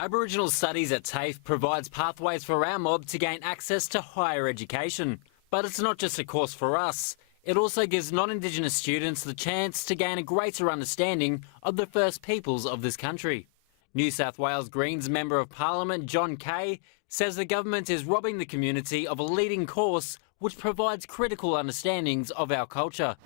Aboriginal Studies at TAFE provides pathways for our mob to gain access to higher education. But it's not just a course for us. It also gives non-Indigenous students the chance to gain a greater understanding of the First Peoples of this country. New South Wales Greens Member of Parliament John Kay says the government is robbing the community of a leading course which provides critical understandings of our culture.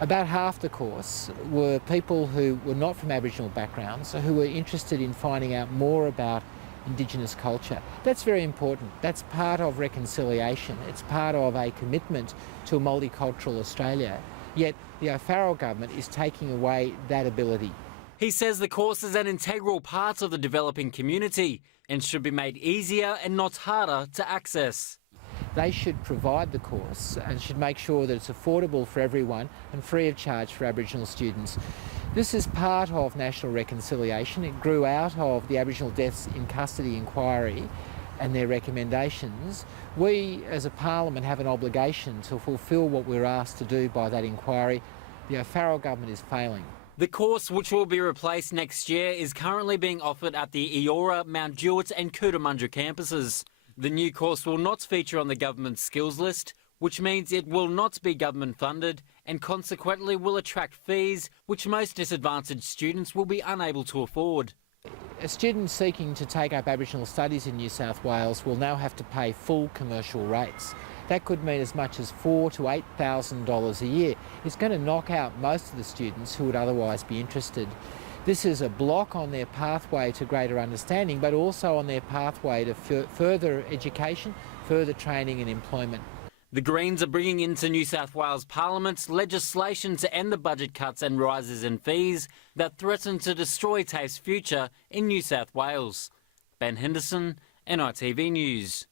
About half the course were people who were not from Aboriginal backgrounds, who were interested in finding out more about Indigenous culture. That's very important. That's part of reconciliation. It's part of a commitment to a multicultural Australia. Yet the O'Farrell government is taking away that ability. He says the course is an integral part of the developing community and should be made easier and not harder to access. They should provide the course and should make sure that it's affordable for everyone and free of charge for Aboriginal students. This is part of national reconciliation. It grew out of the Aboriginal Deaths in Custody inquiry and their recommendations. We as a parliament have an obligation to fulfil what we're asked to do by that inquiry. The O'Farrell government is failing. The course, which will be replaced next year, is currently being offered at the Eora, Mount Druitt and Cootamundra campuses. The new course will not feature on the government's skills list, which means it will not be government funded and consequently will attract fees which most disadvantaged students will be unable to afford. A student seeking to take up Aboriginal Studies in New South Wales will now have to pay full commercial rates. That could mean as much as $4,000 to $8,000 a year. It's going to knock out most of the students who would otherwise be interested. This is a block on their pathway to greater understanding, but also on their pathway to further education, further training and employment. The Greens are bringing into New South Wales Parliament legislation to end the budget cuts and rises in fees that threaten to destroy TAFE's future in New South Wales. Ben Henderson, NITV News.